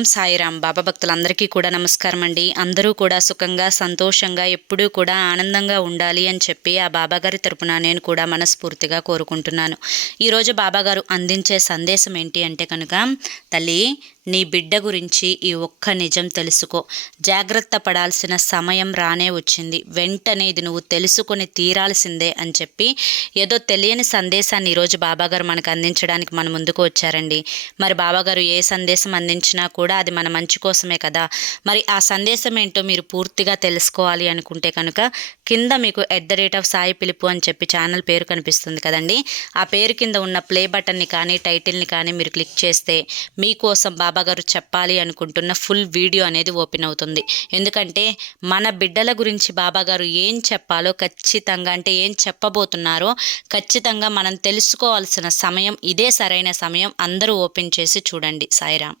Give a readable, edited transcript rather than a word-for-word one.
ఓం సాయిరాం. బాబా భక్తులందరికీ కూడా నమస్కారం అండి. అందరూ కూడా సుఖంగా సంతోషంగా ఎప్పుడూ కూడా ఆనందంగా ఉండాలి అని చెప్పి ఆ బాబాగారి తరపున నేను కూడా మనస్ఫూర్తిగా కోరుకుంటున్నాను. ఈరోజు బాబాగారు అందించే సందేశం ఏంటి అంటే కనుక, తల్లి నీ బిడ్డ గురించి ఈ ఒక్క నిజం తెలుసుకో. జాగ్రత్త పడాల్సిన సమయం రానే వచ్చింది. వెంటనే ఇది నువ్వు తెలుసుకొని తీరాల్సిందే అని చెప్పి ఏదో తెలియని సందేశాన్ని ఈరోజు బాబాగారు మనకు అందించడానికి మన ముందుకు వచ్చారండి. మరి బాబాగారు ఏ సందేశం అందించినా కూడా అది మన మంచి కోసమే కదా. మరి ఆ సందేశం ఏంటో మీరు పూర్తిగా తెలుసుకోవాలి అనుకుంటే కనుక కింద మీకు @సాయి పిలుపు అని చెప్పి ఛానల్ పేరు కనిపిస్తుంది కదండి. ఆ పేరు కింద ఉన్న ప్లే బటన్ని కానీ టైటిల్ని కానీ మీరు క్లిక్ చేస్తే మీకోసం బాబాగారు చెప్పాలి అనుకుంటున్న ఫుల్ వీడియో అనేది ఓపెన్ అవుతుంది. ఎందుకంటే మన బిడ్డల గురించి బాబాగారు ఏం చెప్పాలో ఖచ్చితంగా, అంటే ఏం చెప్పబోతున్నారో ఖచ్చితంగా మనం తెలుసుకోవాల్సిన సమయం ఇదే, సరైన సమయం. అందరూ ఓపెన్ చేసి చూడండి. సాయిరాం.